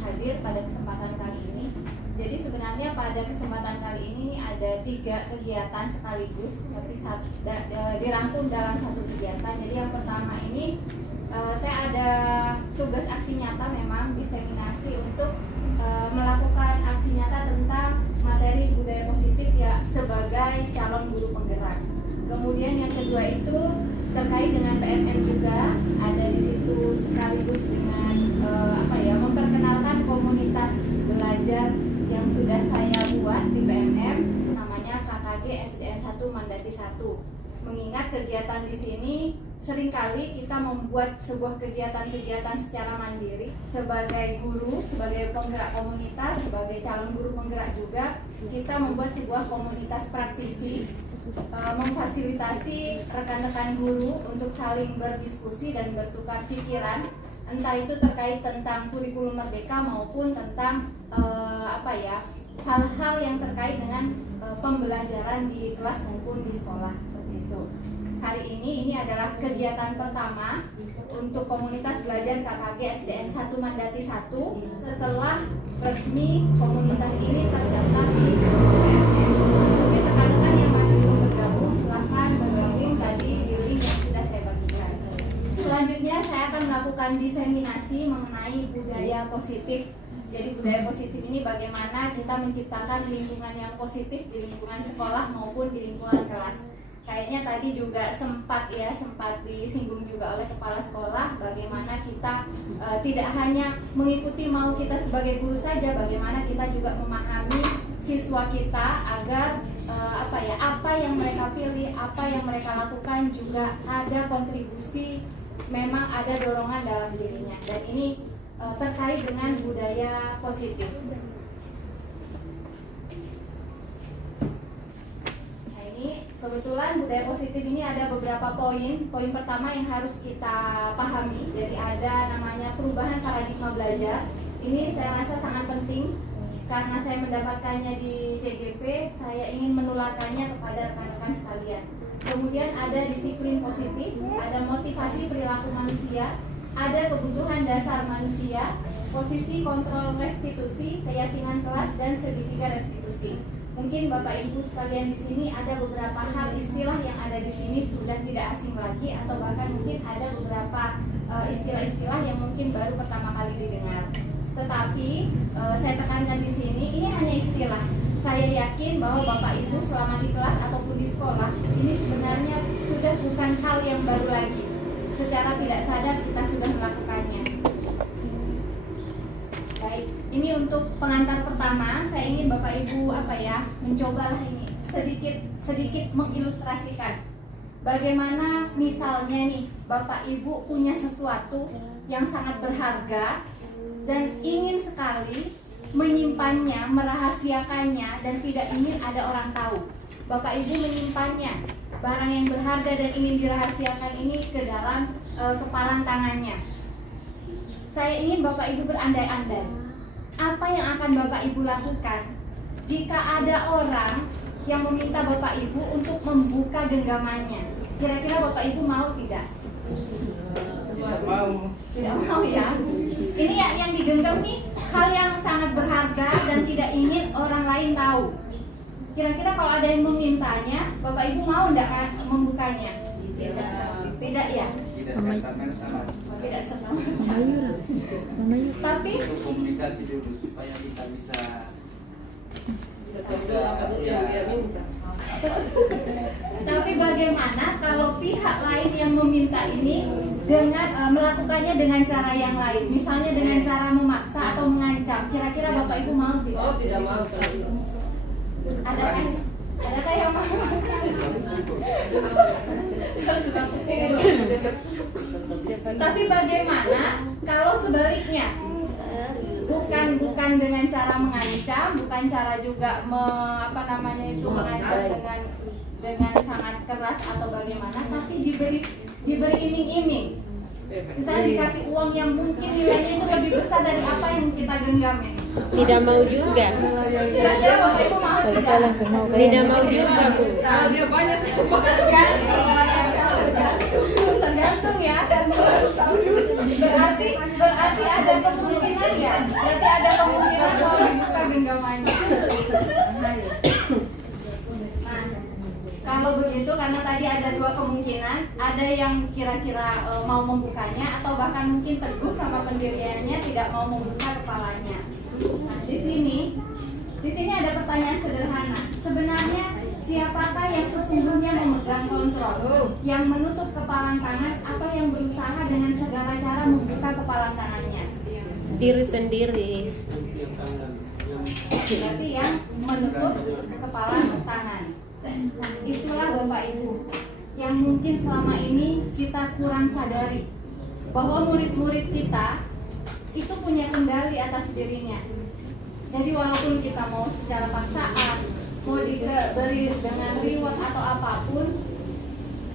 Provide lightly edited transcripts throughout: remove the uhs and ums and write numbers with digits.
hadir pada kesempatan kali ini. Jadi sebenarnya pada kesempatan kali ini ada 3 kegiatan sekaligus, tapi dirangkum dalam satu kegiatan. Jadi yang pertama ini saya ada tugas aksi nyata, memang diseminasi untuk melakukan aksi nyata tentang materi budaya positif ya sebagai calon guru penggerak. Kemudian yang kedua itu terkait dengan PMM juga, ada di situ sekaligus dengan memperkenalkan komunitas belajar yang sudah saya buat di PMM, namanya KKG SDN 1 Mandati 1. Mengingat kegiatan di sini seringkali kita membuat sebuah kegiatan-kegiatan secara mandiri sebagai guru, sebagai penggerak komunitas, sebagai calon guru penggerak juga, kita membuat sebuah komunitas praktisi, memfasilitasi rekan-rekan guru untuk saling berdiskusi dan bertukar pikiran, entah itu terkait tentang kurikulum merdeka maupun tentang hal-hal yang terkait dengan pembelajaran di kelas maupun di sekolah, seperti itu. Hari ini adalah kegiatan pertama untuk komunitas belajar KKG SDN 1 Mandati 1 setelah resmi komunitas ini terdaftar di PMM. Mungkin rekan-rekan yang masih belum bergabung silahkan bergabung tadi di link yang sudah saya bagikan. Selanjutnya saya akan melakukan diseminasi mengenai budaya positif. Jadi budaya positif ini bagaimana kita menciptakan lingkungan yang positif di lingkungan sekolah maupun di lingkungan kelas. Kayaknya tadi juga sempat disinggung juga oleh kepala sekolah bagaimana kita tidak hanya mengikuti mau kita sebagai guru saja, bagaimana kita juga memahami siswa kita agar apa yang mereka pilih, apa yang mereka lakukan juga ada kontribusi, memang ada dorongan dalam dirinya, dan ini terkait dengan budaya positif. Nah, ini kebetulan budaya positif ini ada beberapa poin. Poin pertama yang harus kita pahami, jadi ada namanya perubahan paradigma belajar. Ini saya rasa sangat penting karena saya mendapatkannya di CGP, saya ingin menularkannya kepada rekan-rekan sekalian. Kemudian ada disiplin positif, ada motivasi perilaku manusia, ada kebutuhan dasar manusia, posisi kontrol restitusi, keyakinan kelas, dan segitiga restitusi. Mungkin Bapak Ibu sekalian di sini ada beberapa hal istilah yang ada di sini sudah tidak asing lagi, atau bahkan mungkin ada beberapa istilah-istilah yang mungkin baru pertama kali didengar. Tetapi saya tekankan di sini, ini hanya istilah. Saya yakin bahwa Bapak Ibu selama di kelas ataupun di sekolah ini sebenarnya sudah bukan hal yang baru lagi. Secara tidak sadar kita sudah melakukannya. Baik, ini untuk pengantar pertama. Saya ingin Bapak Ibu mencobalah ini sedikit mengilustrasikan bagaimana misalnya nih Bapak Ibu punya sesuatu yang sangat berharga dan ingin sekali menyimpannya, merahasiakannya, dan tidak ingin ada orang tahu. Bapak Ibu menyimpannya, barang yang berharga dan ingin dirahasiakan ini ke dalam kepalan tangannya. Saya ingin Bapak Ibu berandai-andai, apa yang akan Bapak Ibu lakukan jika ada orang yang meminta Bapak Ibu untuk membuka genggamannya? Kira-kira Bapak Ibu mau tidak? Tidak mau. Tidak mau ya. Ini yang digenggam nih hal yang sangat berharga dan tidak ingin orang lain tahu. Kira-kira kalau ada yang memintanya, Bapak Ibu mau tidak membukanya? Tidak ya? Tidak serta-merta. Tidak serta. Tapi komunikasi dulu supaya kita bisa tapi bagaimana kalau pihak lain yang meminta ini dengan melakukannya dengan cara yang lain, misalnya dengan cara memaksa atau mengancam? Kira-kira Bapak Ibu mau tidak? Oh, tidak mau. Adakah yang mau? Tapi bagaimana kalau sebaliknya? Bukan dengan cara mengancam, bukan cara juga mengancam dengan sangat keras atau bagaimana, tapi diberi iming-iming. Misalnya dikasih uang yang mungkin nilainya itu lebih besar dari apa yang kita genggam ini. Tidak mau juga. Kira-kira Bapak Ibu mau Kalau saya langsung mau tidak mau juga, Bu. Dia banyak tergantung ya. Berarti ada kemungkinan ya. Berarti Ada yang kira-kira mau membukanya atau bahkan mungkin teguh sama pendiriannya tidak mau membuka kepalanya. Nah, di sini ada pertanyaan sederhana. Sebenarnya siapakah yang sesungguhnya memegang kontrol? Yang menutup kepalan tangan atau yang berusaha dengan segala cara membuka kepalan tangannya? Diri sendiri. Berarti yang menutup kepalan tangan. Nah, itulah Bapak Ibu yang mungkin selama ini kita kurang sadari, bahwa murid-murid kita itu punya kendali atas dirinya. Jadi walaupun kita mau secara paksaan, mau diberi dengan reward atau apapun,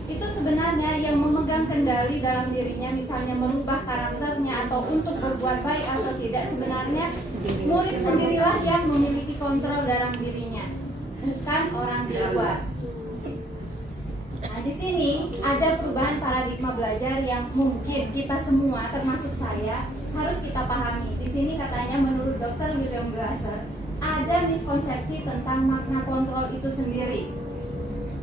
itu sebenarnya yang memegang kendali dalam dirinya, misalnya merubah karakternya atau untuk berbuat baik atau tidak, sebenarnya murid sendirilah yang memiliki kontrol dalam dirinya, bukan orang di luar. Nah, di sini ada perubahan paradigma belajar yang mungkin kita semua, termasuk saya, harus kita pahami. Di sini katanya menurut Dr. William Glasser ada miskonsepsi tentang makna kontrol itu sendiri.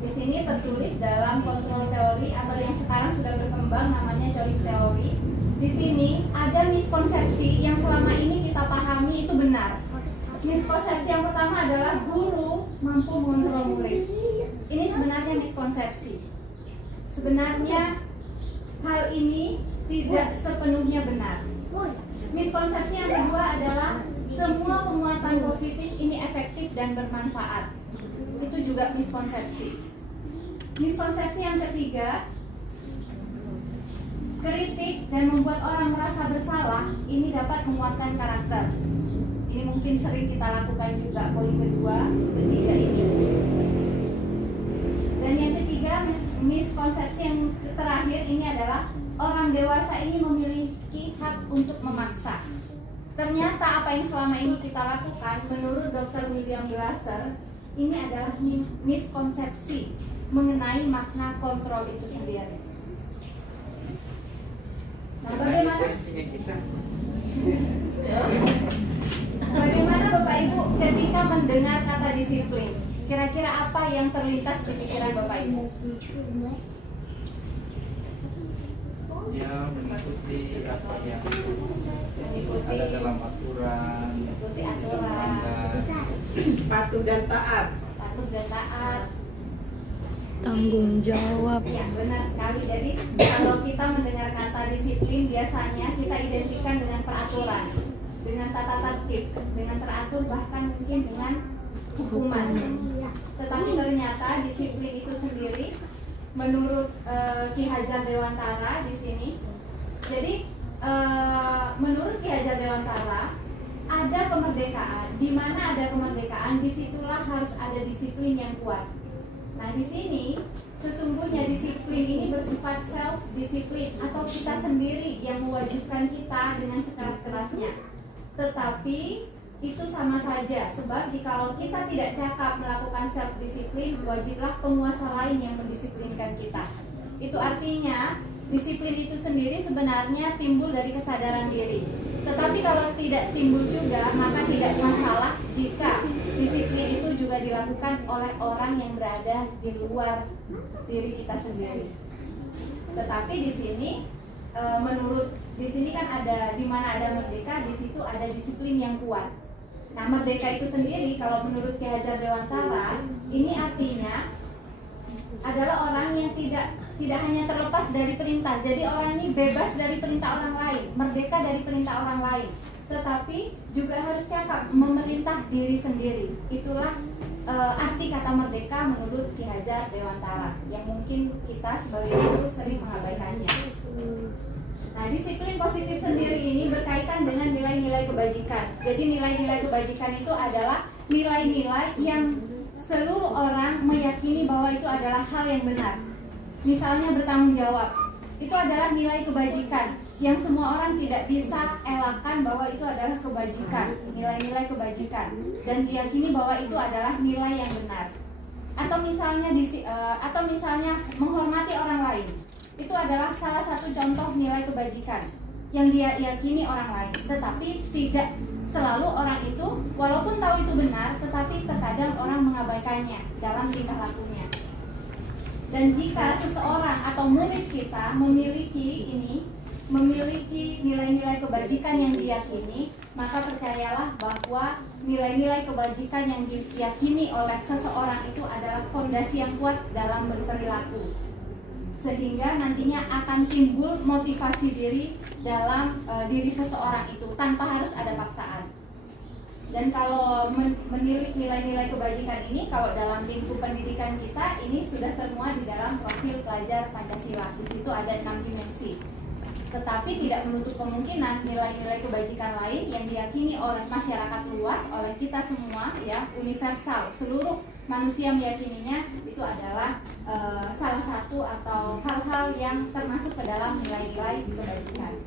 Di sini tertulis dalam kontrol teori atau yang sekarang sudah berkembang namanya choice theory. Di sini ada miskonsepsi yang selama ini kita pahami itu benar. Miskonsepsi yang pertama adalah guru mampu mengontrol murid. Ini sebenarnya miskonsepsi. Sebenarnya hal ini tidak sepenuhnya benar. Miskonsepsi yang kedua adalah semua penguatan positif ini efektif dan bermanfaat. Itu juga miskonsepsi. Miskonsepsi yang ketiga, kritik dan membuat orang merasa bersalah ini dapat menguatkan karakter. Ini mungkin sering kita lakukan juga, poin kedua, ketiga ini. Dan yang ketiga, miskonsepsi yang terakhir ini adalah orang dewasa ini memiliki hak untuk memaksa. Ternyata apa yang selama ini kita lakukan menurut Dr. William Glasser ini adalah miskonsepsi mengenai makna kontrol itu sendiri. Nah, bagaimana Bapak Ibu ketika mendengar kata disiplin? Kira-kira apa yang terlintas di pikiran Bapak Ibu? Ya, mengikuti apa yang ada dalam aturan, Mengikuti bisa aturan. melanggar. Patuh dan taat. Patuh dan taat. Tanggung jawab. Ya, benar sekali. Jadi kalau kita mendengar kata disiplin, biasanya kita identikan dengan peraturan, dengan tata tertib, dengan teratur, bahkan mungkin dengan hukuman. Tetapi ternyata disiplin itu sendiri menurut Ki Hajar Dewantara di sini. Jadi menurut Ki Hajar Dewantara ada kemerdekaan. Di mana ada kemerdekaan, disitulah harus ada disiplin yang kuat. Nah, di sini sesungguhnya disiplin ini bersifat self disiplin atau kita sendiri yang mewajibkan kita dengan sekeras-kerasnya. Tetapi itu sama saja, sebab jikalau kita tidak cakap melakukan self disiplin, wajiblah penguasa lain yang mendisiplinkan kita. Itu artinya disiplin itu sendiri sebenarnya timbul dari kesadaran diri. Tetapi kalau tidak timbul juga, maka tidak masalah jika disiplin itu juga dilakukan oleh orang yang berada di luar diri kita sendiri. Tetapi di sini menurut di sini kan ada di mana ada merdeka, di situ ada disiplin yang kuat. Nah, merdeka itu sendiri kalau menurut Ki Hajar Dewantara ini artinya adalah orang yang tidak hanya terlepas dari perintah. Jadi orang ini bebas dari perintah orang lain, merdeka dari perintah orang lain, tetapi juga harus cakap memerintah diri sendiri. Itulah arti kata merdeka menurut Ki Hajar Dewantara yang mungkin kita sebagai guru sering mengabaikannya. Nah, disiplin positif sendiri ini berkaitan dengan nilai-nilai kebajikan. Jadi nilai-nilai kebajikan itu adalah nilai-nilai yang seluruh orang meyakini bahwa itu adalah hal yang benar. Misalnya bertanggung jawab, itu adalah nilai kebajikan yang semua orang tidak bisa elakkan bahwa itu adalah kebajikan, nilai-nilai kebajikan, dan diyakini bahwa itu adalah nilai yang benar. Atau misalnya menghormati orang lain, itu adalah salah satu contoh nilai kebajikan yang dia yakini orang lain. Tetapi tidak selalu orang itu, walaupun tahu itu benar, tetapi terkadang orang mengabaikannya dalam tingkah lakunya. Dan jika seseorang atau murid kita memiliki nilai-nilai kebajikan yang diyakini, maka percayalah bahwa nilai-nilai kebajikan yang diyakini oleh seseorang itu adalah fondasi yang kuat dalam berperilaku, sehingga nantinya akan timbul motivasi diri dalam diri seseorang itu tanpa harus ada paksaan. Dan kalau menilik nilai-nilai kebajikan ini, kalau dalam lingkup pendidikan kita, ini sudah termuat di dalam profil pelajar Pancasila. Di situ ada 6 dimensi. Tetapi tidak menutup kemungkinan nilai-nilai kebajikan lain yang diyakini oleh masyarakat luas, oleh kita semua, ya, universal. Seluruh manusia meyakininya itu adalah salah satu atau hal-hal yang termasuk ke dalam nilai-nilai kebajikan.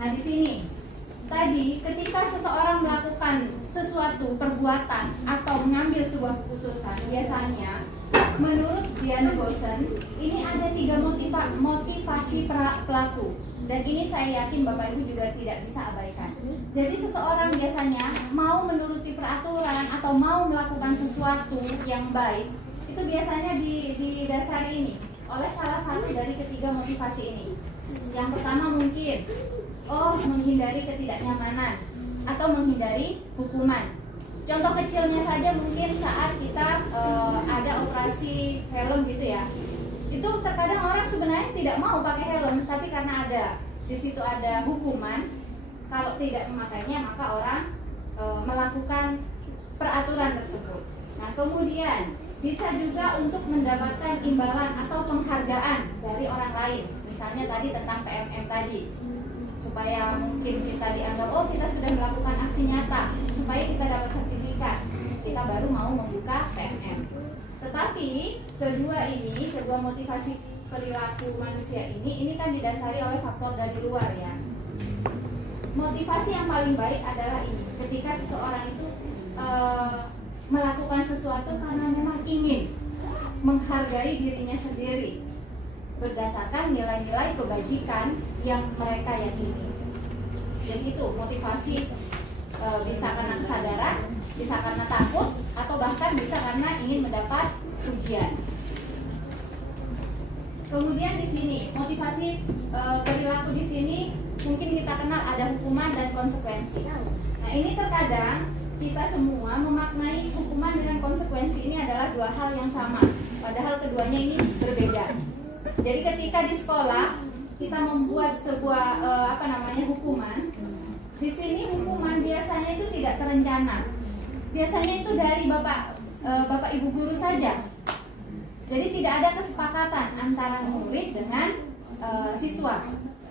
Nah, di sini tadi, ketika seseorang melakukan sesuatu perbuatan atau mengambil sebuah keputusan, biasanya menurut Diana Goosen ini ada 3 motivasi pelaku, dan ini saya yakin Bapak Ibu juga tidak bisa abaikan. Jadi seseorang biasanya mau menuruti peraturan atau mau melakukan sesuatu yang baik, itu biasanya didasari ini oleh salah satu dari ketiga motivasi ini. Yang pertama mungkin menghindari ketidaknyamanan atau menghindari hukuman. Contoh kecilnya saja mungkin saat kita ada operasi helm gitu ya. Itu terkadang orang sebenarnya tidak mau pakai helm, tapi karena di situ ada hukuman, kalau tidak memakainya maka orang melakukan peraturan tersebut. Nah, kemudian bisa juga untuk mendapatkan imbalan atau penghargaan dari orang lain. Misalnya tadi tentang PMM tadi, supaya mungkin kita dianggap kita sudah melakukan aksi nyata, supaya kita dapat sertifikat, kita baru mau membuka PMM. Tetapi kedua motivasi perilaku manusia ini kan didasari oleh faktor dari luar, ya. Motivasi yang paling baik adalah ini, ketika seseorang itu melakukan sesuatu karena memang ingin menghargai dirinya sendiri, berdasarkan nilai-nilai kebajikan yang mereka yakini. Jadi itu motivasi, bisa karena kesadaran, bisa karena takut, atau bahkan bisa karena ingin mendapat pujian. Kemudian di sini motivasi perilaku di sini mungkin kita kenal ada hukuman dan konsekuensi. Nah, ini terkadang kita semua memaknai hukuman dengan konsekuensi ini adalah 2 hal yang sama, padahal keduanya ini berbeda. Jadi ketika di sekolah kita membuat sebuah hukuman, di sini hukuman biasanya itu tidak terencana. Biasanya itu dari bapak ibu guru saja. Jadi tidak ada kesepakatan antara murid dengan siswa.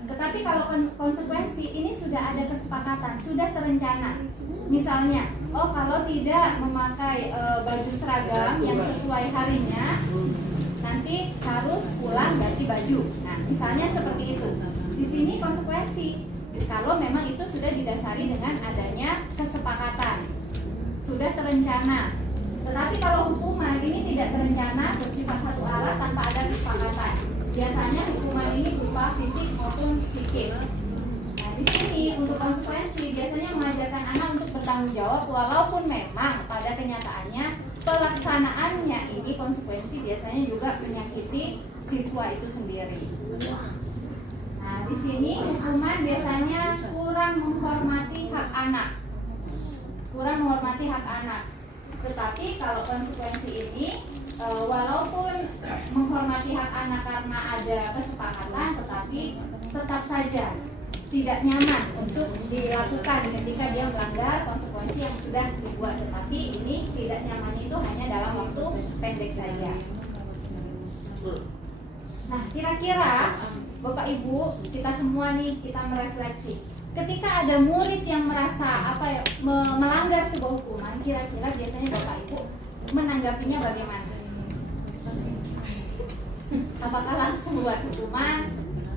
Tetapi kalau konsekuensi ini sudah ada kesepakatan, sudah terencana. Misalnya, kalau tidak memakai baju seragam yang sesuai harinya, nanti harus pulang ganti baju. Nah, misalnya seperti itu. Di sini konsekuensi, kalau memang itu sudah didasari dengan adanya kesepakatan, sudah terencana. Tetapi kalau hukuman ini tidak terencana, bersifat satu arah tanpa ada kesepakatan. Biasanya hukuman ini berupa fisik maupun psikis. Nah, di sini untuk konsekuensi biasanya mengajarkan anak untuk bertanggung jawab, walaupun memang pada kenyataannya pelaksanaannya ini konsekuensi biasanya juga menyakiti siswa itu sendiri. Nah, di sini hukuman biasanya kurang menghormati hak anak. Tetapi kalau konsekuensi ini walaupun menghormati hak anak karena ada kesepakatan, tetapi tetap saja tidak nyaman untuk dilakukan ketika dia melanggar konsekuensi yang sudah dibuat. Tetapi ini tidak nyaman itu hanya dalam waktu pendek saja. Nah, kira-kira Bapak Ibu, kita semua nih, kita merefleksi. Ketika ada murid yang merasa melanggar sebuah hukuman, kira-kira biasanya Bapak Ibu menanggapinya bagaimana? Apakah langsung buat hukuman,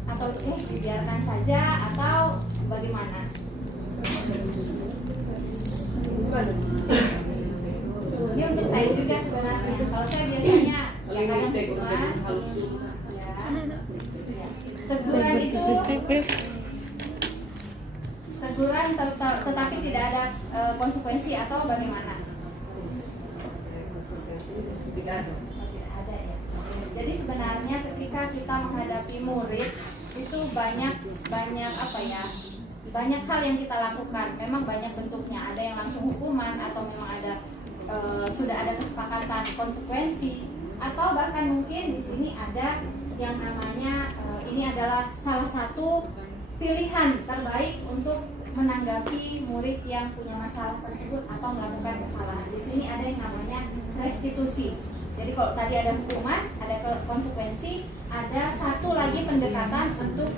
atau dibiarkan saja, atau bagaimana? Ini untuk saya juga sebenarnya. Kalau saya biasanya kadang hukuman, teguran itu teguran tetapi tidak ada konsekuensi atau bagaimana? Tidak ada ya. Jadi sebenarnya ketika kita menghadapi murid itu banyak apa ya? Banyak hal yang kita lakukan. Memang banyak bentuknya. Ada yang langsung hukuman atau memang ada sudah ada kesepakatan konsekuensi, atau bahkan mungkin di sini ada yang namanya ini adalah salah satu pilihan terbaik untuk menanggapi murid yang punya masalah tersebut atau melakukan kesalahan. Di sini ada yang namanya restitusi. Jadi kalau tadi ada hukuman, ada konsekuensi, ada satu lagi pendekatan untuk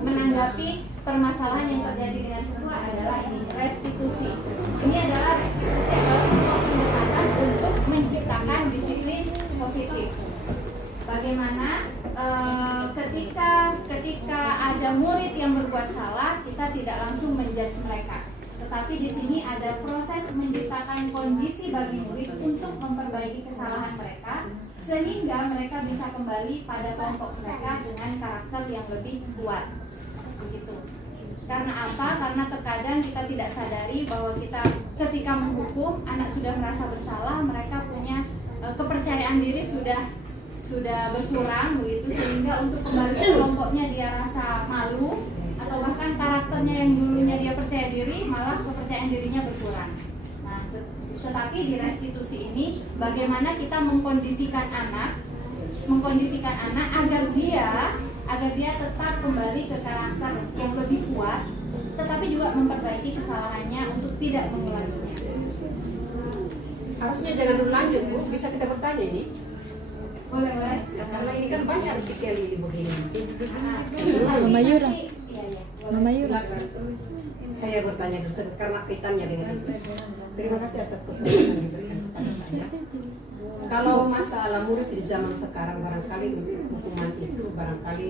menanggapi permasalahan yang terjadi dengan siswa adalah ini restitusi. Ini adalah restitusi adalah sebuah pendekatan untuk menciptakan disiplin positif. Bagaimana ketika ada murid yang berbuat salah, kita tidak langsung menjudge mereka. Tetapi di sini ada proses menciptakan kondisi bagi murid untuk memperbaiki kesalahan mereka, sehingga mereka bisa kembali pada kelompok mereka dengan karakter yang lebih kuat. Begitu. Karena apa? Karena terkadang kita tidak sadari bahwa kita ketika menghukum anak sudah merasa bersalah, mereka punya kepercayaan diri sudah berkurang begitu, sehingga untuk kembali ke kelompoknya dia rasa malu, atau bahkan karakternya yang dulunya dia percaya diri malah kepercayaan dirinya berkurang. Nah, tetapi di restitusi ini bagaimana kita mengkondisikan anak agar dia tetap kembali ke karakter yang lebih kuat, tetapi juga memperbaiki kesalahannya untuk tidak mengulanginya. Harusnya jangan dulu lanjut, Bu. Bisa kita bertanya ini? Boleh. Karena ini kan banyak artikel ini begini. Mama Yura. Iya. Mama Yura. Saya bertanya dulu karena kaitannya dengan itu. Terima kasih atas kesempatan yang diberikan kepada saya. Kalau masalah murid di zaman sekarang barangkali hukuman itu barangkali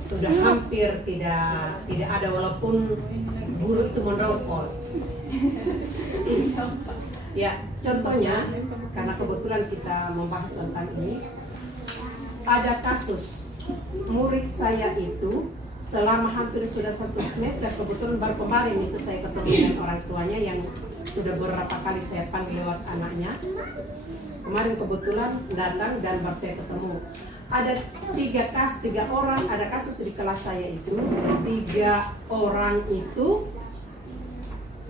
sudah hampir tidak ada, walaupun guru itu menerapkan. Ya, contohnya karena kebetulan kita membahas tentang ini, ada kasus murid saya itu selama hampir sudah 1 semester, kebetulan baru kemarin itu saya ketemu dengan orang tuanya yang sudah beberapa kali saya panggil lewat anaknya. Kemarin kebetulan datang dan baru saya ketemu. Ada 3 orang, ada kasus di kelas saya itu 3 orang itu,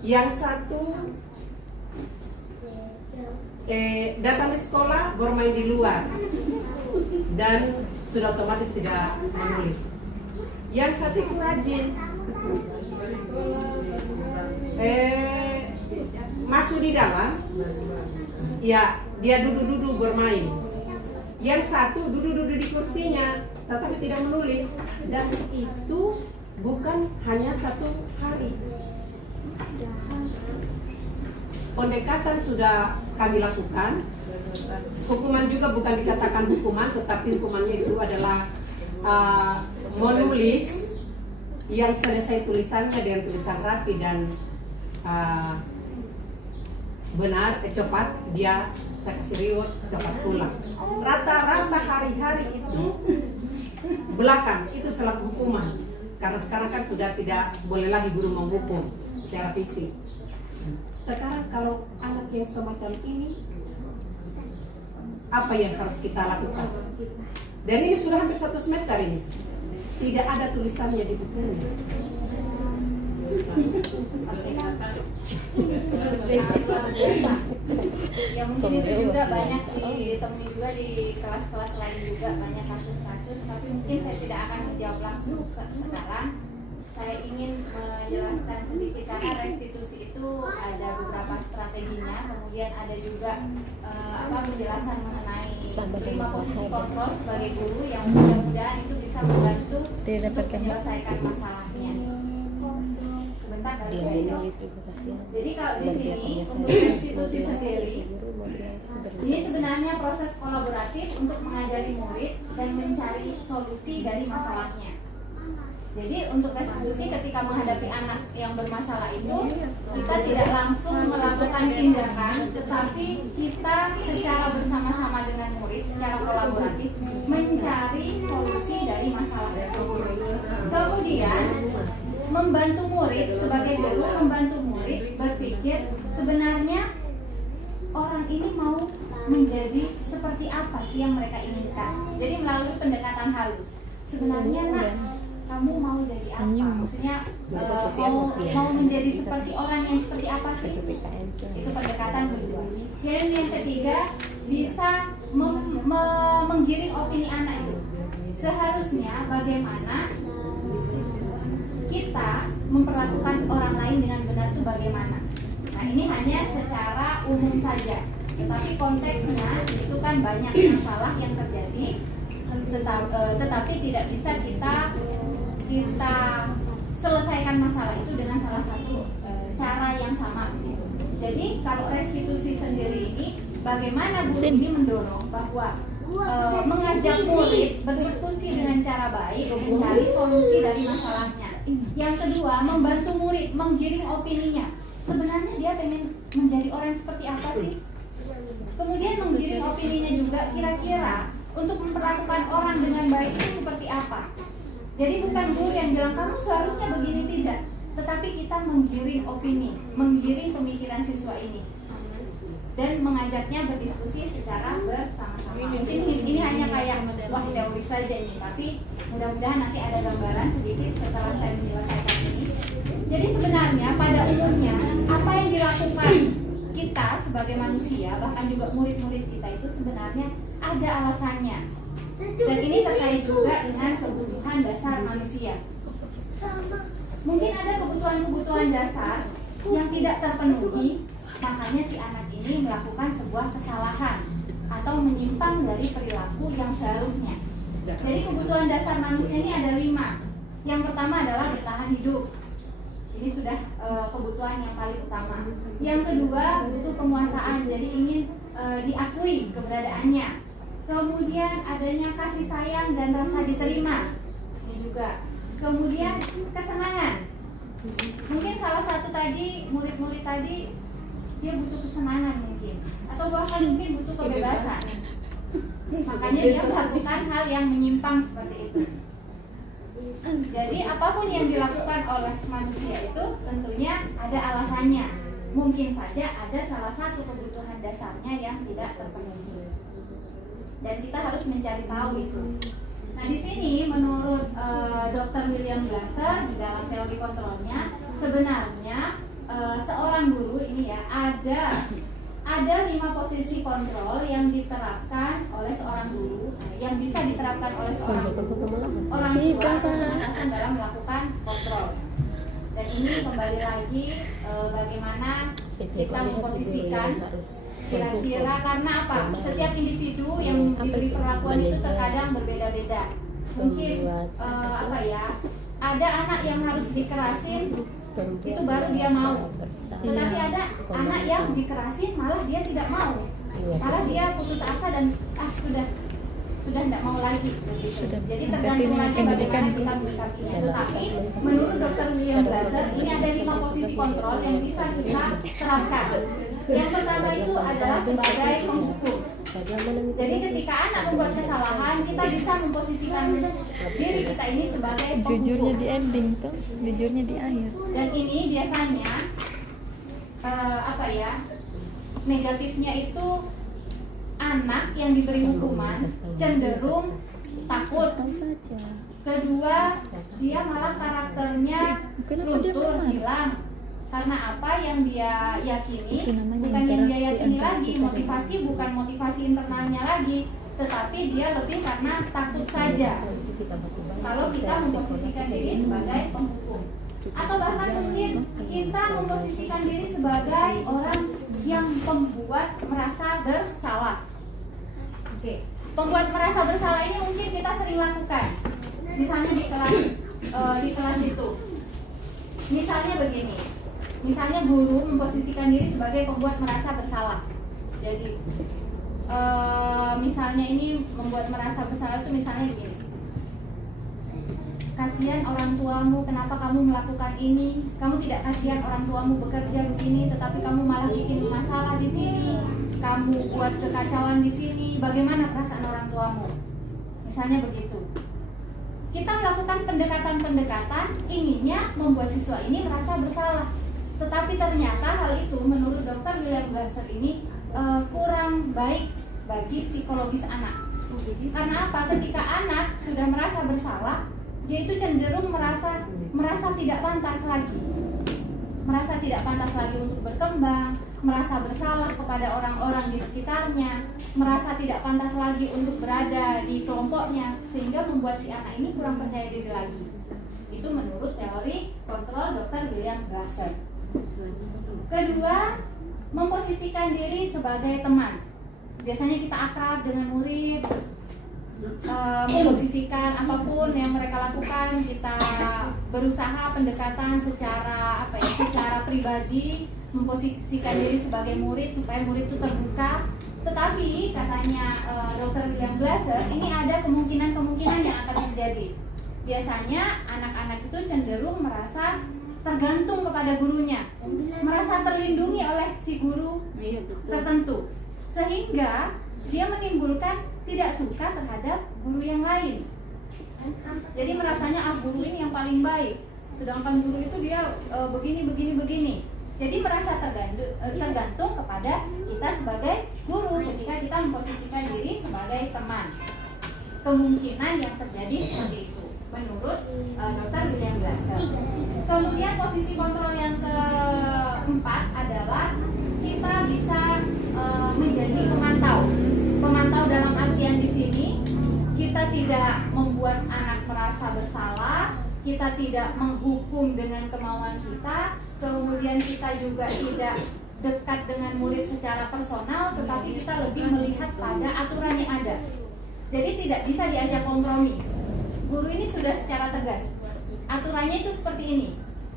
yang satu datang di sekolah bermain di luar dan sudah otomatis tidak menulis. Yang satu itu rajin, masuk di dalam, ya dia duduk-duduk bermain. Yang satu duduk-duduk di kursinya, tetapi tidak menulis. Dan itu bukan hanya 1 hari. Pendekatan sudah kami lakukan. Hukuman juga bukan dikatakan hukuman, tetapi hukumannya itu adalah menulis yang selesai tulisannya dengan tulisan rapi dan benar, cepat, dia saya kasih reward, cepat pulang. Rata-rata hari-hari itu belakang itu selaku hukuman, karena sekarang kan sudah tidak boleh lagi guru menghukum secara fisik. Sekarang kalau anak yang semacam ini, apa yang harus kita lakukan? Dan ini sudah hampir 1 semester ini, tidak ada tulisannya di bukunya. Ya mungkin itu juga banyak ditemui juga di kelas-kelas lain juga, banyak kasus-kasus, tapi mungkin saya tidak akan menjawab langsung sekarang. Saya ingin menjelaskan sedikit karena restitusi itu ada beberapa strateginya, kemudian ada juga penjelasan mengenai 5 posisi kontrol sebagai guru yang mudah-mudahan itu bisa membantu untuk menyelesaikan masalahnya. Sebentar kali saya. Jadi kalau di sini untuk restitusi sendiri, ini sebenarnya proses kolaboratif untuk mengajari murid dan mencari solusi dari masalahnya. Jadi untuk restitusi ketika menghadapi anak yang bermasalah itu, kita tidak langsung melakukan tindakan, tetapi kita secara bersama-sama dengan murid, secara kolaboratif mencari solusi dari masalah tersebut. Kemudian membantu murid sebagai guru, membantu murid berpikir sebenarnya orang ini mau menjadi seperti apa sih yang mereka inginkan. Jadi melalui pendekatan halus. Sebenarnya nak, kamu mau jadi apa? Maksudnya mau menjadi seperti orang yang seperti apa sih? Itu pendekatan kedua. Dan yang ketiga, bisa menggiring opini anak itu. Seharusnya bagaimana kita memperlakukan orang lain dengan benar itu bagaimana? Nah, ini hanya secara umum saja. Tetapi konteksnya itu kan banyak masalah yang terjadi, tetapi tidak bisa kita selesaikan masalah itu dengan salah satu cara yang sama begitu. Jadi kalau restitusi sendiri ini, bagaimana guru ini mendorong bahwa mengajak murid berdiskusi dengan cara baik, mencari solusi dari masalahnya. Yang kedua, membantu murid menggiring opininya. Sebenarnya dia pengen menjadi orang seperti apa sih? Kemudian menggiring opininya juga, kira-kira untuk memperlakukan orang dengan baik itu seperti apa? Jadi bukan guru yang bilang kamu seharusnya begini, tidak, tetapi kita menggiring opini, menggiring pemikiran siswa ini dan mengajaknya berdiskusi secara bersama-sama. Mungkin ini hanya kayak wah teori saja nih, tapi mudah-mudahan nanti ada gambaran sedikit setelah saya menyelesaikan ini. Jadi sebenarnya pada umumnya apa yang dilakukan kita sebagai manusia, bahkan juga murid-murid kita itu sebenarnya ada alasannya. Dan ini terkait juga dengan kebutuhan dasar manusia. Mungkin ada kebutuhan-kebutuhan dasar yang tidak terpenuhi, makanya si anak ini melakukan sebuah kesalahan atau menyimpang dari perilaku yang seharusnya. Jadi kebutuhan dasar manusia ini ada 5. Yang pertama adalah bertahan hidup. Ini sudah kebutuhan yang paling utama. Yang kedua, butuh penguasaan, jadi ingin diakui keberadaannya. Kemudian adanya kasih sayang dan rasa diterima. Ini juga. Kemudian kesenangan. Mungkin salah satu tadi, murid-murid tadi dia butuh kesenangan mungkin, atau bahkan mungkin butuh kebebasan. Makanya dia melakukan hal yang menyimpang seperti itu. Jadi apapun yang dilakukan oleh manusia itu tentunya ada alasannya. Mungkin saja ada salah satu kebutuhan dasarnya yang tidak terpenuhi. Dan kita harus mencari tahu itu. Nah di sini menurut Dr. William Glasser di dalam teori kontrolnya, sebenarnya seorang guru ini ya ada 5 posisi kontrol yang diterapkan oleh seorang guru, yang bisa diterapkan oleh seorang guru, orang tua atau atasan dalam melakukan kontrol. Dan ini kembali lagi bagaimana kita memposisikan kira-kira, karena apa? Setiap individu yang diberi perlakuan itu terkadang berbeda-beda. Mungkin ada anak yang harus dikerasin itu baru dia mau, tetapi ada anak yang dikerasin malah dia tidak mau, malah dia putus asa dan sudah tidak mau lagi begitu. Jadi tergantung lagi bagaimana kita menyikapinya. Tetapi menurut Dr. William Glasser ini ada 5 posisi kontrol yang bisa kita terapkan. Yang pertama itu adalah sebagai penghukum. Jadi ketika anak membuat kesalahan, kita bisa memposisikan diri kita ini sebagai penghukum. Jujurnya di ending tuh, jujurnya di akhir. Dan ini biasanya negatifnya itu anak yang diberi hukuman cenderung takut. Kedua, dia malah karakternya luntur, hilang. Karena apa yang dia yakini bukan yang dia yakini lagi, motivasi bukan motivasi internalnya lagi, tetapi dia lebih karena takut saja. Kalau kita memposisikan diri sebagai penghukum, atau bahkan mungkin kita memposisikan diri sebagai orang yang pembuat merasa bersalah. Oke, pembuat merasa bersalah ini mungkin kita sering lakukan. Misalnya di kelas itu, misalnya begini. Misalnya guru memposisikan diri sebagai pembuat merasa bersalah. Jadi misalnya ini membuat merasa bersalah itu misalnya begini. Kasihan orang tuamu, kenapa kamu melakukan ini? Kamu tidak kasihan orang tuamu bekerja begini, tetapi kamu malah bikin masalah di sini. Kamu buat kekacauan di sini. Bagaimana perasaan orang tuamu? Misalnya begitu. Kita melakukan pendekatan-pendekatan inginnya membuat siswa ini merasa bersalah. Tetapi ternyata hal itu menurut Dr. William Glasser ini kurang baik bagi psikologis anak. Karena apa? Ketika anak sudah merasa bersalah, dia itu cenderung merasa tidak pantas lagi. Merasa tidak pantas lagi untuk berkembang, merasa bersalah kepada orang-orang di sekitarnya, merasa tidak pantas lagi untuk berada di kelompoknya, sehingga membuat si anak ini kurang percaya diri lagi. Itu menurut teori kontrol Dr. William Glasser. Kedua, memposisikan diri sebagai teman. Biasanya kita akrab dengan murid, memposisikan apapun yang mereka lakukan, kita berusaha pendekatan secara secara pribadi, memposisikan diri sebagai murid supaya murid itu terbuka. Tetapi katanya Dr. William Glasser, ini ada kemungkinan yang akan terjadi. Biasanya anak-anak itu cenderung merasa tergantung kepada gurunya, merasa terlindungi oleh si guru tertentu, sehingga dia menimbulkan tidak suka terhadap guru yang lain. Jadi merasanya guru ini yang paling baik, sedangkan guru itu dia begini. Jadi merasa tergantung kepada kita sebagai guru ketika kita memposisikan diri sebagai teman. Kemungkinan yang terjadi seperti itu menurut Dr. William Glasser. Kemudian posisi kontrol yang keempat adalah kita bisa menjadi pemantau dalam artian di sini kita tidak membuat anak merasa bersalah, kita tidak menghukum dengan kemauan kita, kemudian kita juga tidak dekat dengan murid secara personal, tetapi kita lebih melihat pada aturan yang ada. Jadi tidak bisa diajak kompromi. Guru ini sudah secara tegas, aturannya itu seperti ini.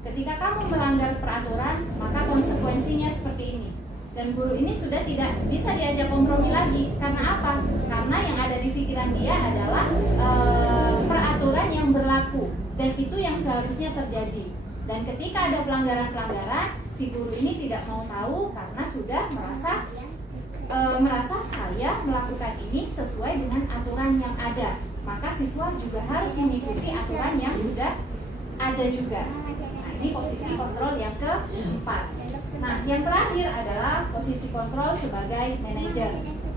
Ketika kamu melanggar peraturan, maka konsekuensinya seperti ini. Dan guru ini sudah tidak bisa diajak kompromi lagi. Karena apa? Karena yang ada di pikiran dia adalah peraturan yang berlaku, dan itu yang seharusnya terjadi. Dan ketika ada pelanggaran-pelanggaran, si guru ini tidak mau tahu karena sudah merasa saya melakukan ini sesuai dengan aturan yang ada. Maka siswa juga harus mengikuti aturan yang sudah ada juga. Nah, ini posisi kontrol yang keempat. Nah, yang terakhir adalah posisi kontrol sebagai manajer.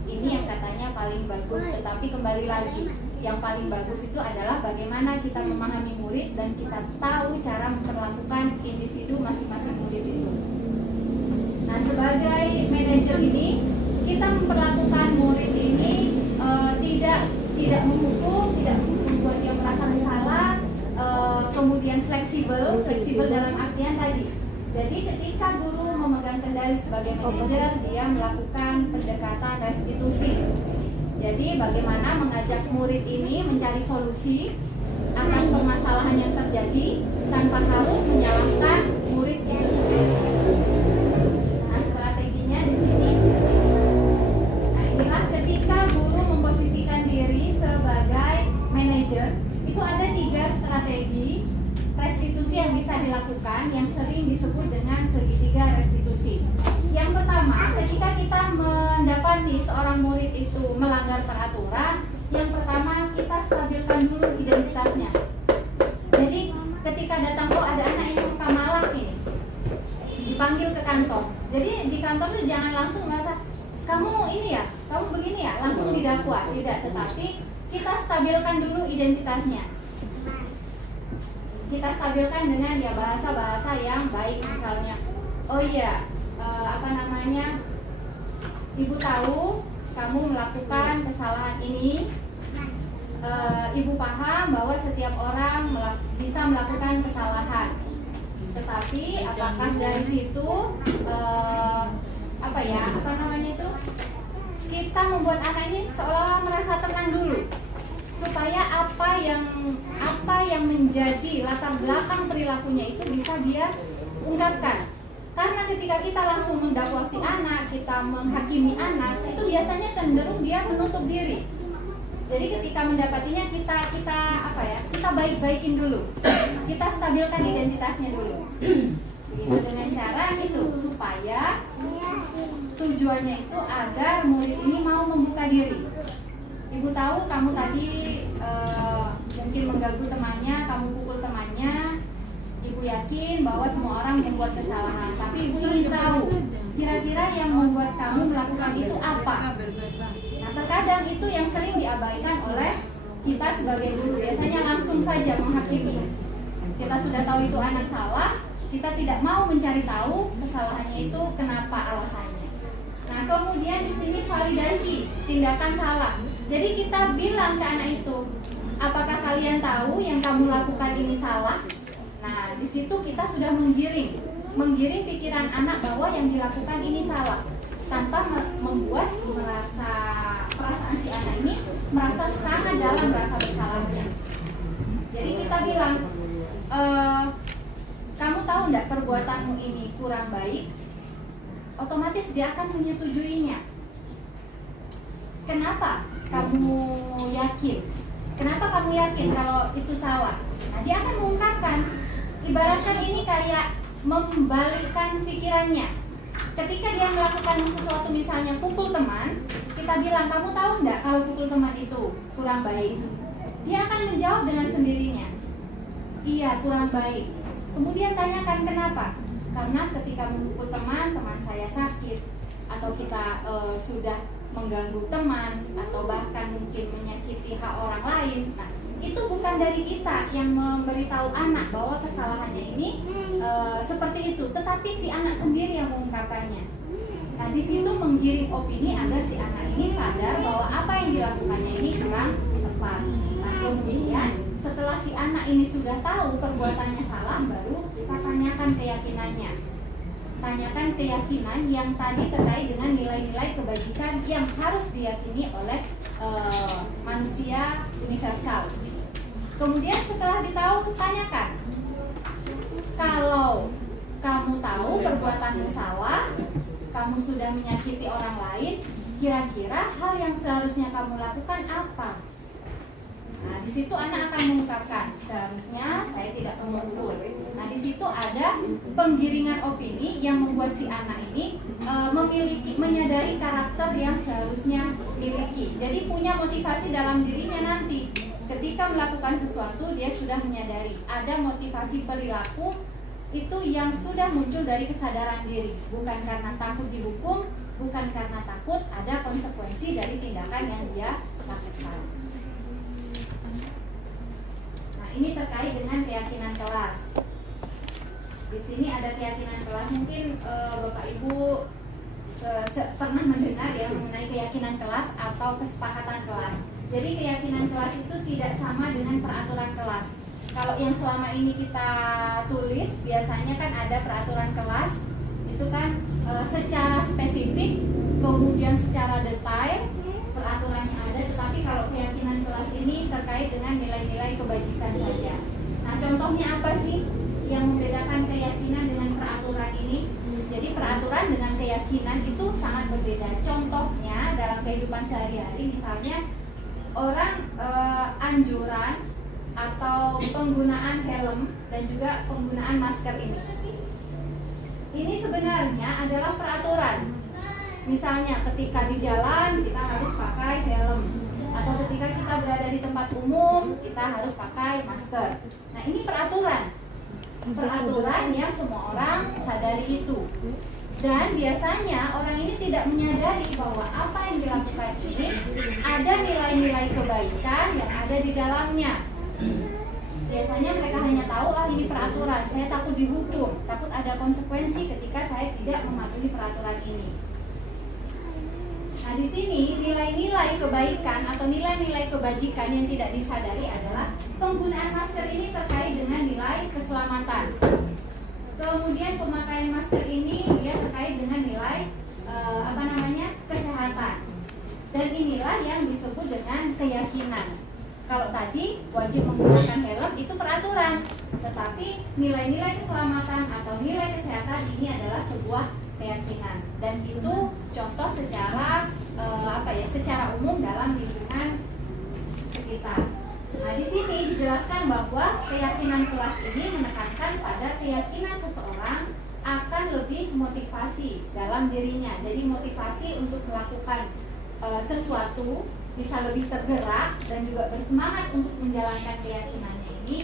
Ini yang katanya paling bagus, tetapi kembali lagi, yang paling bagus itu adalah bagaimana kita memahami murid dan kita tahu cara memperlakukan individu masing-masing murid itu. Nah, sebagai manajer ini, kita memperlakukan murid ini tidak menghukum, tidak membuat dia merasa bersalah, kemudian fleksibel dalam artian tadi. Jadi ketika guru memegang kendali sebagai manajer, dia melakukan pendekatan restitusi. Jadi bagaimana mengajak murid ini mencari solusi atas permasalahan yang terjadi tanpa harus menyalahkan murid itu sendiri. Nah, strateginya di sini. Nah, inilah ketika guru memposisikan diri sebagai manajer, itu ada 3 strategi restitusi yang bisa dilakukan yang sering disebut dengan segitiga restitusi. Yang pertama, ketika kita mendapati seorang murid itu melanggar peraturan, yang pertama kita stabilkan dulu identitasnya. Jadi ketika datang, ada anak yang suka malak ini, dipanggil ke kantor. Jadi di kantor itu jangan langsung merasa kamu ini ya, kamu begini ya, langsung didakwa. Tidak, tetapi kita stabilkan dulu identitasnya. Kita stabilkan dengan bahasa-bahasa yang baik, misalnya, oh iya, ibu tahu kamu melakukan kesalahan ini, ibu paham bahwa setiap orang bisa melakukan kesalahan, tetapi apakah dari situ kita membuat anak ini seolah merasa tenang dulu, supaya apa yang menjadi latar belakang perilakunya itu bisa dia ungkapkan. Karena ketika kita langsung mendakwa si anak, kita menghakimi anak, itu biasanya cenderung dia menutup diri. Jadi ketika mendapatinya kita baik-baikin dulu, kita stabilkan identitasnya dulu. Begitu, dengan cara itu supaya tujuannya itu agar murid ini mau membuka diri. Ibu tahu kamu tadi mungkin mengganggu temannya, kamu pukul temannya. Ibu yakin bahwa semua orang membuat kesalahan, tapi ibu ingin tahu Kira-kira yang membuat kamu melakukan itu apa? Nah, terkadang itu yang sering diabaikan oleh kita sebagai guru. Biasanya langsung saja menghakimi. Kita sudah tahu itu anak salah, kita tidak mau mencari tahu kesalahannya itu kenapa alasannya. Nah, kemudian di sini validasi tindakan salah. Jadi kita bilang ke anak itu, apakah kalian tahu yang kamu lakukan ini salah? Nah, di situ kita sudah menggiring pikiran anak bahwa yang dilakukan ini salah, tanpa membuat perasaan si anak ini merasa sangat dalam rasa bersalahnya. Jadi kita bilang, kamu tahu enggak perbuatanmu ini kurang baik? Otomatis dia akan menyetujuinya. Kenapa kamu yakin? Kenapa kamu yakin kalau itu salah? Nah, dia akan mengungkapkan. Ibaratkan ini kayak membalikkan pikirannya. Ketika dia melakukan sesuatu, misalnya pukul teman, kita bilang, kamu tahu enggak kalau pukul teman itu kurang baik? Dia akan menjawab dengan sendirinya, iya, kurang baik. Kemudian tanyakan kenapa? Karena ketika memukul teman saya sakit, atau kita sudah mengganggu teman, atau bahkan mungkin menyakiti hak orang lain. Nah, itu bukan dari kita yang memberitahu anak bahwa kesalahannya ini seperti itu, tetapi si anak sendiri yang mengungkapkannya. Nah, di situ menggiring opini agar si anak ini sadar bahwa apa yang dilakukannya ini kurang tepat. Nah, kemudian setelah si anak ini sudah tahu perbuatannya salah, baru kita tanyakan keyakinannya. Tanyakan keyakinan yang tadi terkait dengan nilai-nilai kebajikan yang harus diyakini oleh manusia universal. Kemudian setelah ditahu, tanyakan, kalau kamu tahu perbuatanmu salah, kamu sudah menyakiti orang lain, kira-kira hal yang seharusnya kamu lakukan apa? Nah, di situ anak akan mengungkapkan, seharusnya saya tidak memukul. Nah, di situ ada penggiringan opini yang membuat si anak ini menyadari karakter yang seharusnya miliki. Jadi punya motivasi dalam dirinya nanti. Ketika melakukan sesuatu, dia sudah menyadari ada motivasi perilaku itu yang sudah muncul dari kesadaran diri, bukan karena takut dihukum, bukan karena takut ada konsekuensi dari tindakan yang dia lakukan. Nah, ini terkait dengan keyakinan kelas. Di sini ada keyakinan kelas. Mungkin Bapak Ibu pernah mendengar ya mengenai keyakinan kelas atau kesepakatan kelas. Jadi keyakinan kelas itu tidak sama dengan peraturan kelas. Kalau yang selama ini kita tulis, biasanya kan ada peraturan kelas, itu kan secara spesifik, kemudian secara detail peraturannya ada. Tetapi kalau keyakinan kelas ini terkait dengan nilai-nilai kebajikan saja. Nah, contohnya apa sih yang membedakan keyakinan dengan peraturan ini? Jadi peraturan dengan keyakinan itu sangat berbeda. Contohnya dalam kehidupan sehari-hari, misalnya orang anjuran atau penggunaan helm dan juga penggunaan masker ini sebenarnya adalah peraturan. Misalnya ketika di jalan kita harus pakai helm, atau ketika kita berada di tempat umum kita harus pakai masker. Nah, ini peraturan yang semua orang sadari itu. Dan biasanya orang ini tidak menyadari bahwa apa yang dilakukan ini ada nilai-nilai kebaikan yang ada di dalamnya. Biasanya mereka hanya tahu, ini peraturan, saya takut dihukum, takut ada konsekuensi ketika saya tidak mematuhi peraturan ini. Nah, di sini nilai-nilai kebaikan atau nilai-nilai kebajikan yang tidak disadari adalah penggunaan masker ini terkait dengan nilai keselamatan. Kemudian pemakaian masker ini dia terkait dengan nilai kesehatan. Dan inilah yang disebut dengan keyakinan. Kalau tadi wajib menggunakan helm itu peraturan, tetapi nilai-nilai keselamatan atau nilai kesehatan ini adalah sebuah keyakinan. Dan itu contoh secara secara umum dalam lingkungan sekitar. Nah, di sini dijelaskan bahwa keyakinan kelas ini menekankan pada keyakinan seseorang akan lebih motivasi dalam dirinya. Jadi motivasi untuk melakukan sesuatu, bisa lebih tergerak dan juga bersemangat untuk menjalankan keyakinannya ini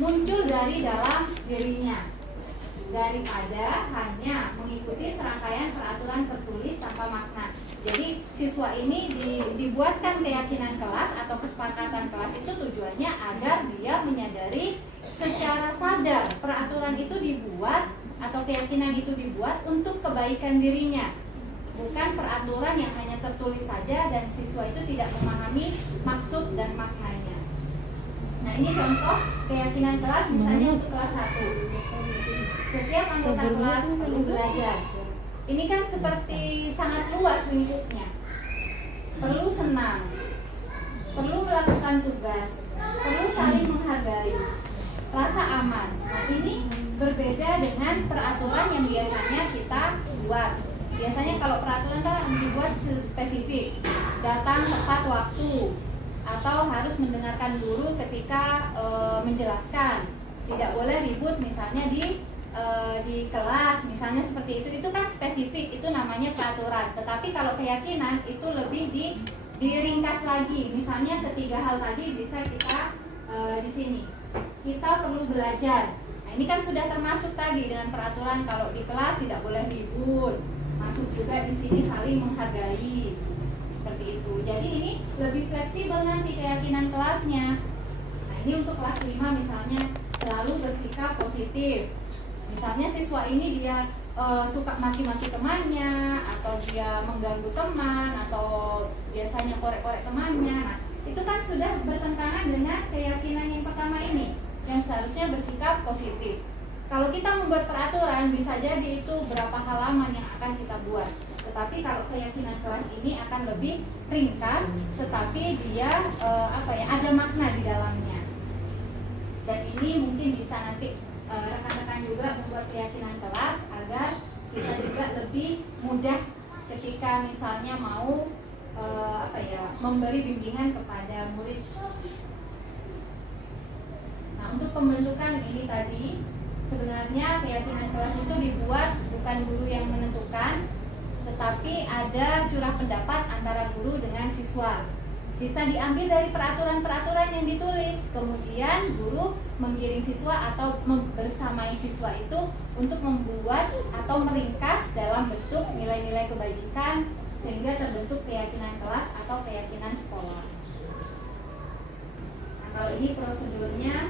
muncul dari dalam dirinya. daripada hanya mengikuti serangkaian peraturan tertulis tanpa makna. Jadi siswa ini dibuatkan keyakinan kelas atau kesepakatan kelas itu tujuannya agar dia menyadari secara sadar peraturan itu dibuat atau keyakinan itu dibuat untuk kebaikan dirinya, bukan peraturan yang hanya tertulis saja dan siswa itu tidak memahami maksud dan maknanya. Nah, ini contoh keyakinan kelas misalnya untuk kelas 1. Setiap anggota kelas perlu belajar. Ini kan seperti sangat luas lingkupnya. Perlu senang, perlu melakukan tugas, perlu saling menghargai, rasa aman. Nah, ini berbeda dengan peraturan yang biasanya kita buat. Biasanya kalau peraturan kan dibuat spesifik, datang tepat waktu, atau harus mendengarkan guru ketika menjelaskan. Tidak boleh ribut misalnya di kelas, misalnya seperti itu kan spesifik, itu namanya peraturan. Tetapi kalau keyakinan itu lebih diringkas lagi. Misalnya ketiga hal tadi bisa kita di sini. Kita perlu belajar. Nah, ini kan sudah termasuk tadi dengan peraturan kalau di kelas tidak boleh ribut. Masuk juga di sini saling menghargai. Seperti itu. Jadi ini lebih fleksibel nanti keyakinan kelasnya. Nah, ini untuk kelas 5 misalnya selalu bersikap positif. Misalnya siswa ini dia suka maki-maki temannya, atau dia mengganggu teman, atau biasanya korek-korek temannya. Nah, itu kan sudah bertentangan dengan keyakinan yang pertama ini, yang seharusnya bersikap positif. Kalau kita membuat peraturan, bisa jadi itu berapa halaman yang akan kita buat. Tetapi kalau keyakinan kelas ini akan lebih ringkas, tetapi dia ada makna di dalamnya. Dan ini mungkin bisa nanti rekan-rekan juga membuat keyakinan kelas agar kita juga lebih mudah ketika misalnya mau memberi bimbingan kepada murid. Nah, untuk pembentukan ini tadi sebenarnya keyakinan kelas itu dibuat bukan guru yang menentukan, tetapi ada curah pendapat antara guru dengan siswa. Bisa diambil dari peraturan-peraturan yang ditulis, kemudian guru menggiring siswa atau bersamai siswa itu untuk membuat atau meringkas dalam bentuk nilai-nilai kebajikan sehingga terbentuk keyakinan kelas atau keyakinan sekolah. Nah, kalau ini prosedurnya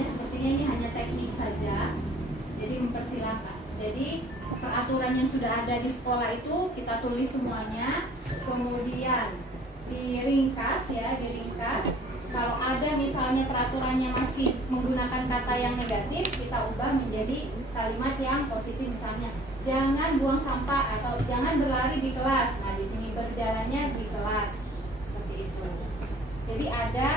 sepertinya ini hanya teknik saja, jadi mempersilahkan. Jadi peraturan yang sudah ada di sekolah itu kita tulis semuanya, kemudian diringkas. Kalau ada misalnya peraturannya masih menggunakan kata yang negatif, kita ubah menjadi kalimat yang positif, misalnya jangan buang sampah atau jangan berlari di kelas. Nah, di sini berjalannya di kelas, seperti itu. Jadi ada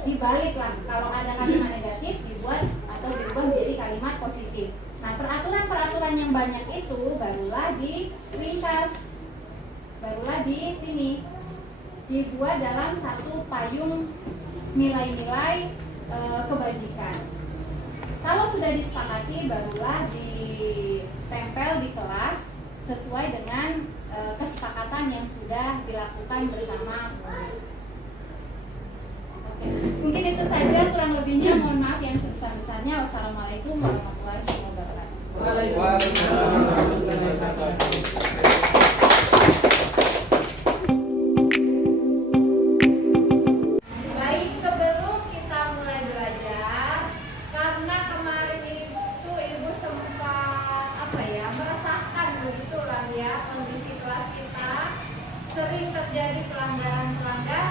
dibalik lah. Kalau ada kalimat negatif dibuat atau diubah menjadi kalimat positif. Nah, peraturan-peraturan yang banyak itu barulah diringkas, barulah di sini dibuat dalam satu payung nilai-nilai kebajikan. Kalau sudah disepakati barulah ditempel di kelas sesuai dengan kesepakatan yang sudah dilakukan bersama. Oke, mungkin itu saja, kurang lebihnya mohon maaf yang sebesar-besarnya. Wassalamualaikum warahmatullahi wabarakatuh. Waalaikumsalam warahmatullahi wabarakatuh. Baik, sebelum kita mulai belajar, karena kemarin itu Ibu sempat meresahkan begitulah ya kondisi kelas kita, sering terjadi pelanggaran-pelanggaran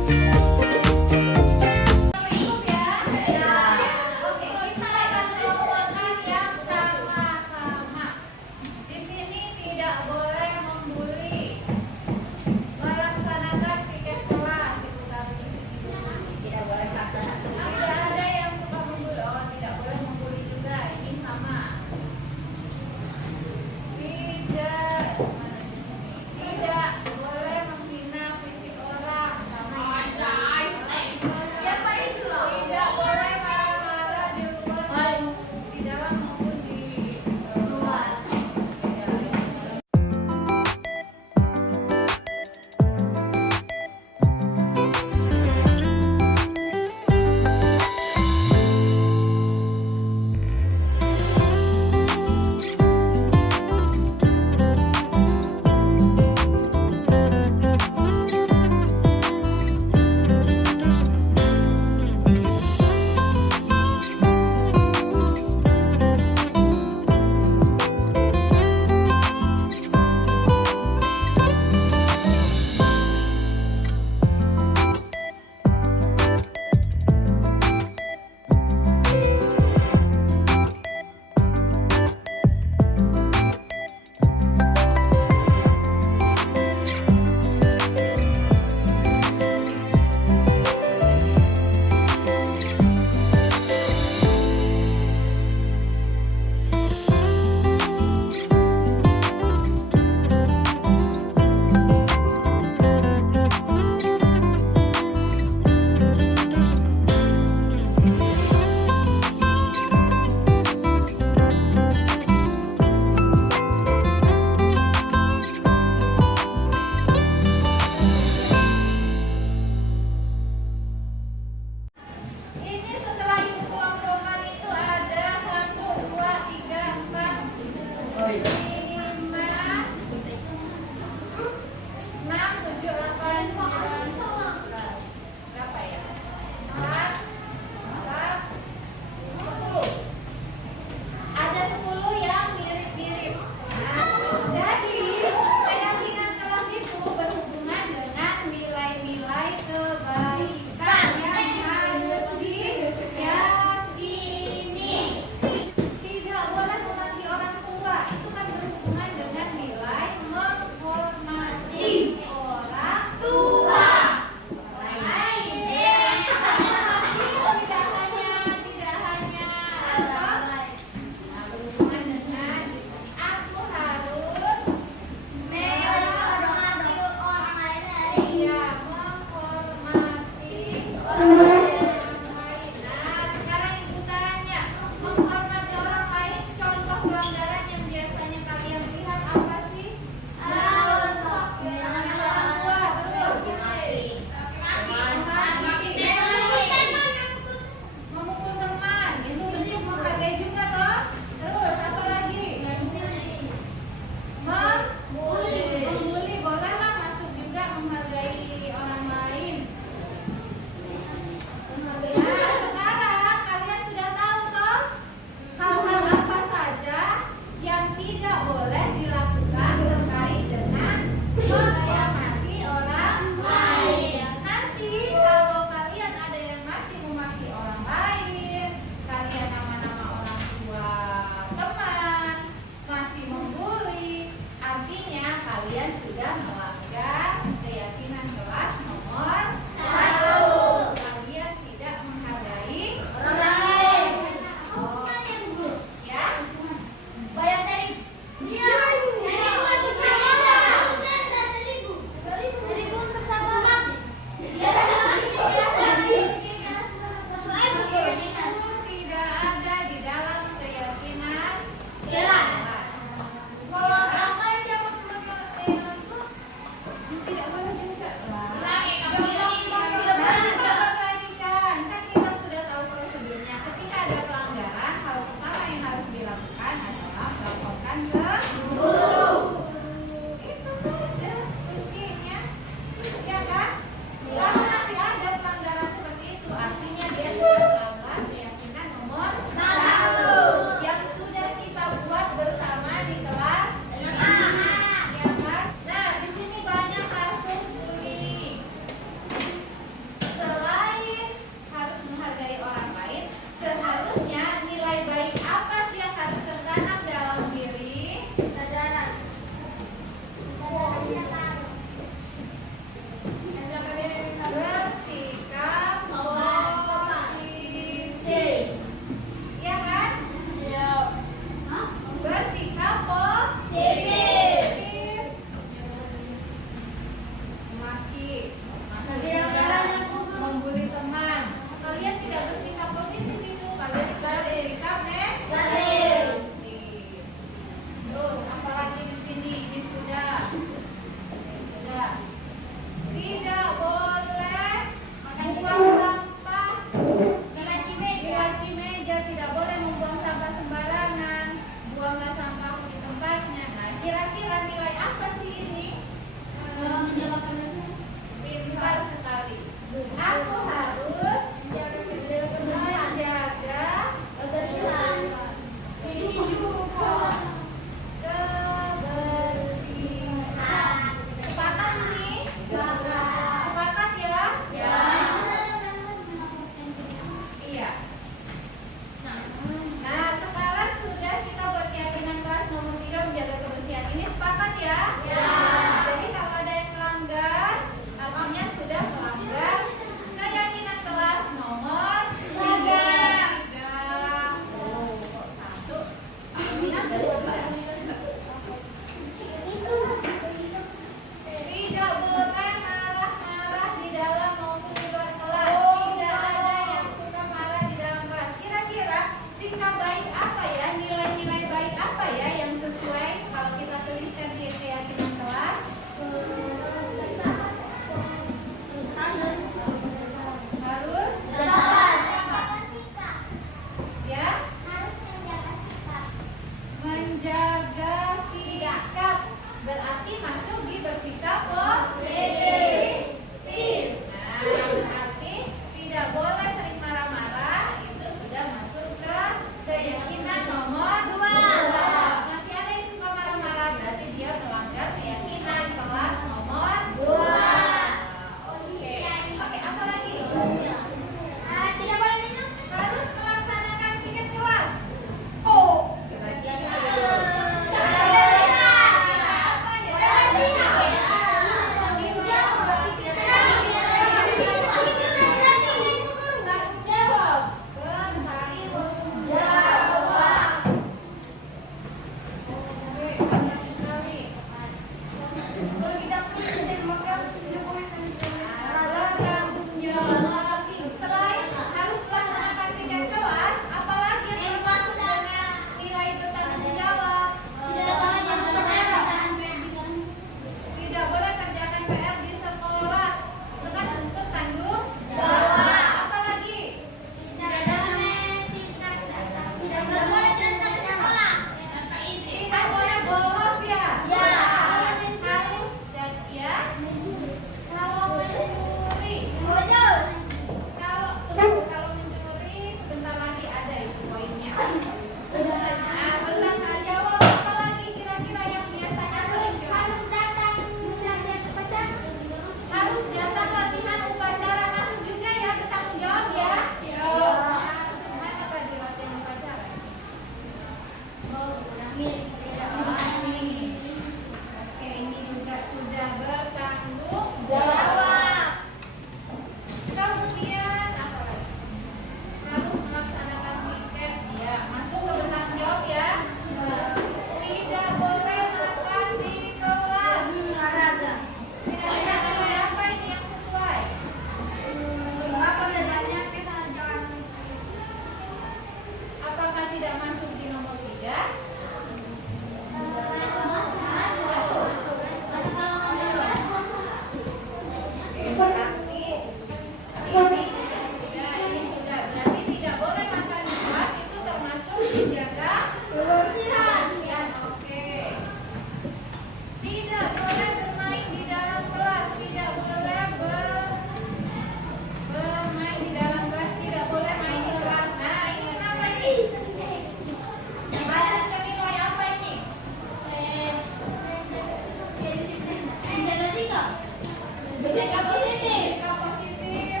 Sikap positif. Sikap positif.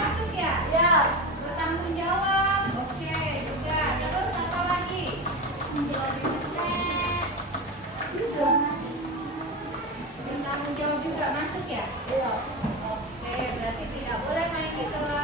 Masuk ya? Ya. Bertanggung jawab. Oke, juga. Terus apa lagi? Bertanggung jawab juga masuk ya? Iya. Oke, berarti tidak boleh main di kelas.